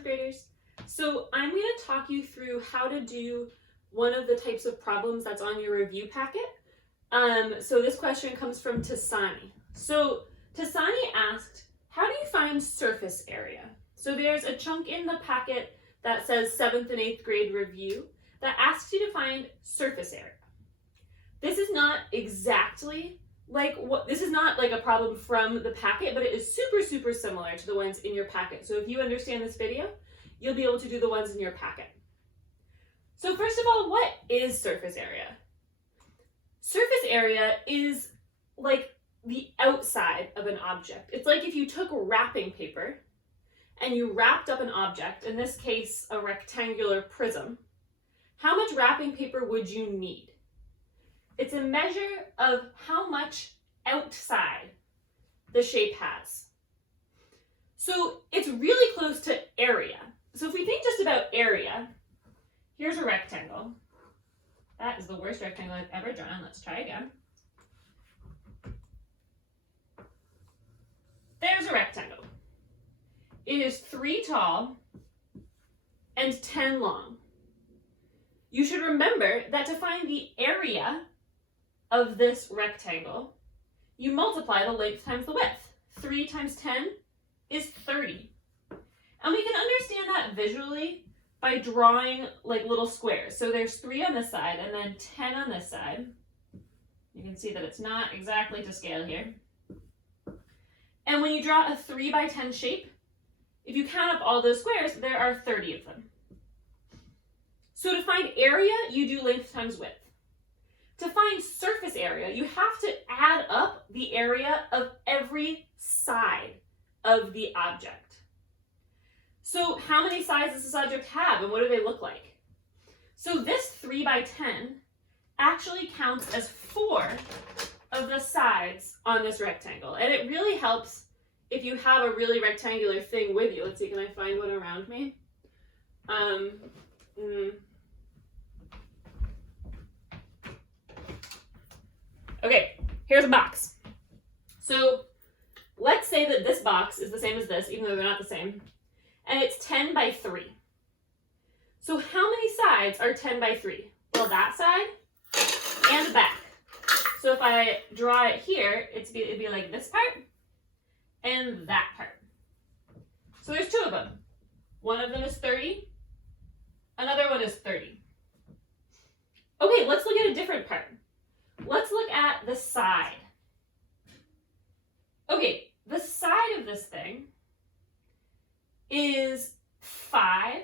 7th graders. So I'm going to talk you through how to do one of the types of problems that's on your review packet. So this question comes from Tasani. So Tasani asked, how do you find surface area? So there's a chunk in the packet that says 7th and 8th grade review that asks you to find surface area. This is not exactly this is not like a problem from the packet, but it is super similar to the ones in your packet. So if you understand this video, you'll be able to do the ones in your packet. So first of all, what is surface area? Surface area is like the outside of an object. It's like if you took wrapping paper and you wrapped up an object, in this case, a rectangular prism. How much wrapping paper would you need? It's a measure of how much outside the shape has. So it's really close to area. So if we think just about area, here's a rectangle. That is the worst rectangle I've ever drawn. Let's try again. There's a rectangle. It is 3 tall and 10 long. You should remember that to find the area of this rectangle, you multiply the length times the width. 3 times 10 is 30. And we can understand that visually by drawing like little squares. So there's 3 on this side and then 10 on this side. You can see that it's not exactly to scale here. And when you draw a 3 by 10 shape, if you count up all those squares, there are 30 of them. So to find area, you do length times width. To find surface area, you have to add up the area of every side of the object. So how many sides does this object have and what do they look like? So this 3 by 10 actually counts as 4 of the sides on this rectangle. And it really helps if you have a really rectangular thing with you. Let's see, can I find one around me? Okay, here's a box. So let's say that this box is the same as this, even though they're not the same, and it's 10 by 3. So how many sides are 10 by 3? Well, that side and the back. So if I draw it here, it'd be like this part and that part. So there's 2 of them. One of them is 30, another one is 30. Okay, let's look at a different part. Let's look at the side. Okay, the side of this thing is 5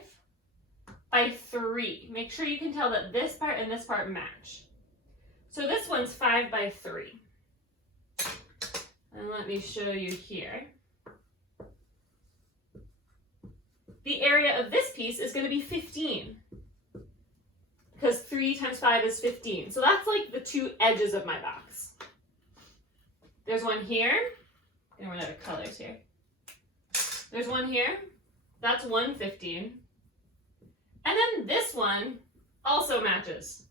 by 3. Make sure you can tell that this part and this part match. So this one's 5 by 3. And let me show you here. The area of this piece is going to be 15. Because 3 times 5 is 15. So that's like the 2 edges of my box. There's one here. I'm going to run out of colors here. There's one here. That's 115. And then this one also matches.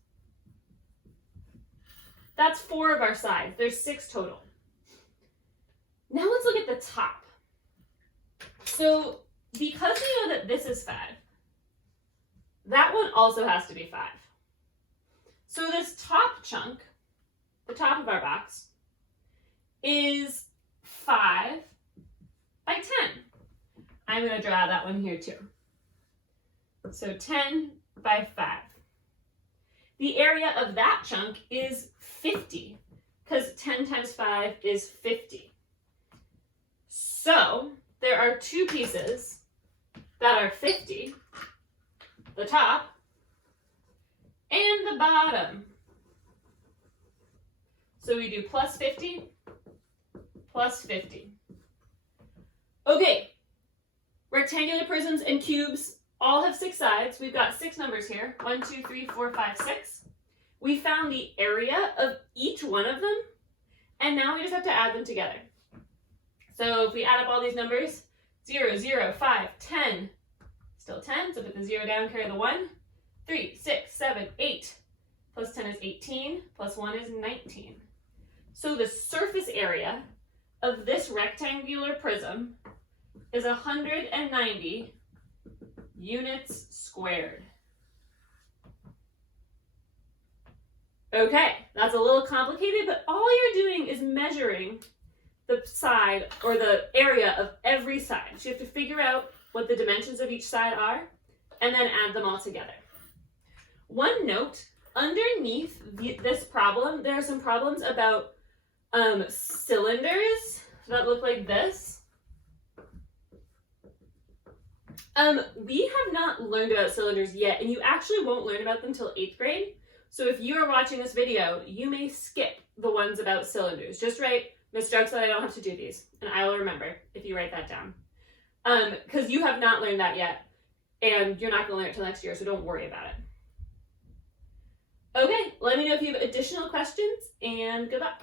That's 4 of our sides. There's 6 total. Now let's look at the top. So because we know that this is 5, that one also has to be 5. So this top chunk, the top of our box, is 5 by 10. I'm going to draw that one here too. So 10 by 5. The area of that chunk is 50, because 10 times 5 is 50. So there are 2 pieces that are 50, the top and the bottom. So we do plus 50, plus 50. Okay, rectangular prisms and cubes all have 6 sides. We've got 6 numbers here, 1, 2, 3, 4, 5, 6. We found the area of each one of them, and now we just have to add them together. So if we add up all these numbers, 0, 0, 5, 10, still 10, so put the 0 down, carry the 1, 3, 6, 7, 8, plus 10 is 18, plus 1 is 19. So the surface area of this rectangular prism is 190 units squared. Okay, that's a little complicated, but all you're doing is measuring the side or the area of every side. So you have to figure out what the dimensions of each side are and then add them all together. One note, underneath this problem, there are some problems about cylinders that look like this. We have not learned about cylinders yet, and you actually won't learn about them till 8th grade. So if you are watching this video, you may skip the ones about cylinders. Just write, Ms. Stark said I don't have to do these, and I will remember if you write that down. Because you have not learned that yet, and you're not going to learn it till next year, so don't worry about it. Okay, let me know if you have additional questions, and good luck.